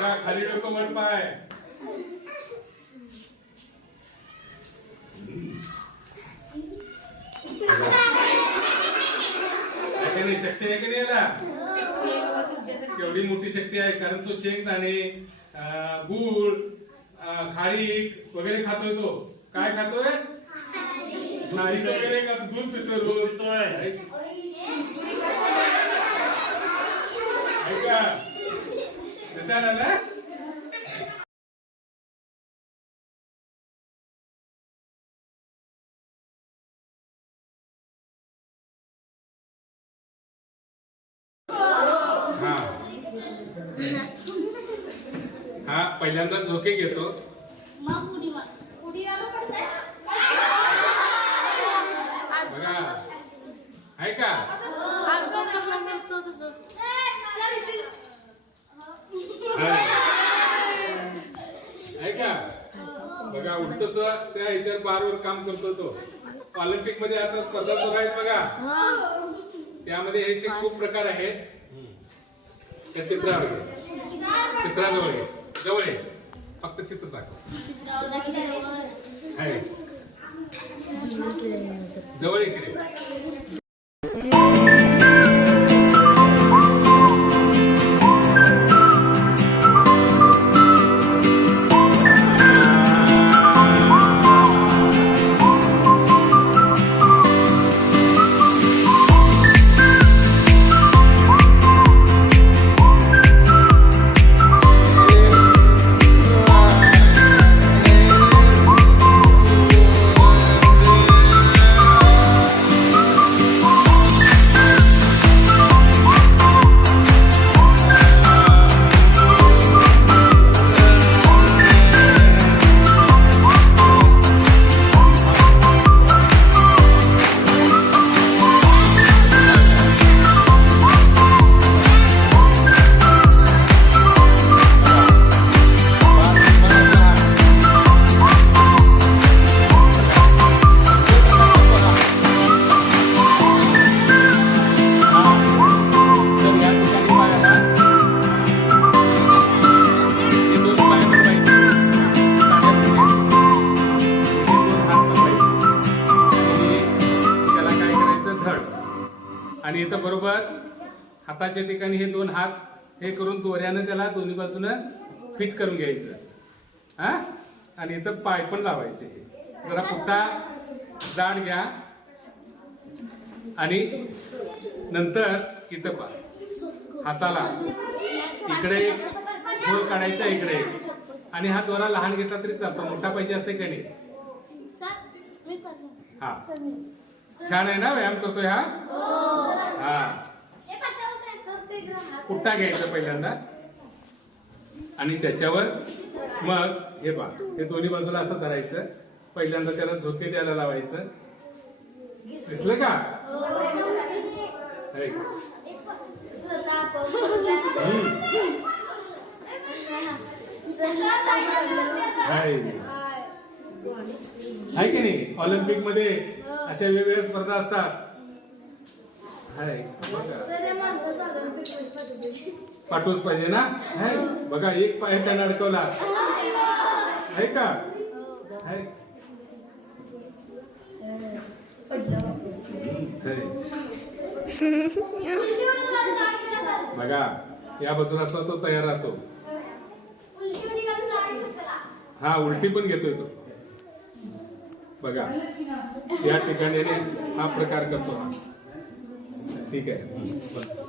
खाली डोकं वर पाय नाही शक्ती आहे की नाही याला? केवढी मोठी शक्ती आहे कारण तो शेंगदाणे गूळ खारीक वगैरे खातोय तो. काय खातोय? खारीक. वगैरे दूध पितोय रोज. ऐका. दिसायला ना? हा. हा पहिल्यांदा झोके घेतो मग उडी मार. उडी मारू पडतंय? बघा आहे का सर, इथे- हा. आहे का सुद्धा त्या ह्याच्यावर बारवर काम करतो तो. ऑलिम्पिकमध्ये आता स्पर्धा सुरू आहेत बघा. त्यामध्ये हे खूप प्रकार आहेत. त्या चित्रावर. चित्राजवळ घे. जवळ ये. फक्त चित्र दाखव. आहे. जवळ इकडे आणि इथं बरोबर हाताच्या ठिकाणी हे दोन हात हे करून दोऱ्यानं त्याला दोन्ही बाजूनं फिट करून घ्यायचं. हा? आणि इथं पाय पण लावायचे. जरा पुट्टा जाड घ्या. आणि नंतर इथं पा हाताला. इकडे गोल काढायचा इकडे. आणि हा दोरा लहान घेतला तरी चालतो. मोठा पाहिजे असे का नाही. हा. छान आहे ना व्यायाम करतोय हा हा हे. पुट्टा घ्यायचा पहिल्यांदा आणि त्याच्यावर मग हे बा हे दोन्ही बाजूला असं धरायचं पहिल्यांदा त्याला झोके द्यायला लावायचं दिसलं का हे. हम्म. हाय. आहे की नाही? ऑलिम्पिकमध्ये अशा वेगवेगळ्या स्पर्धा असतात. हाय बघा. पाठवूच पाहिजे ना? हाय बघा एक पाय त्यानं अडकवला. आहे का? हाय. बघा या बाजूला असं तो तयार राहतो. हा उलटी पण घेतोय तो. बघा या ठिकाणी हा प्रकार करतो ठीक आहे बरं.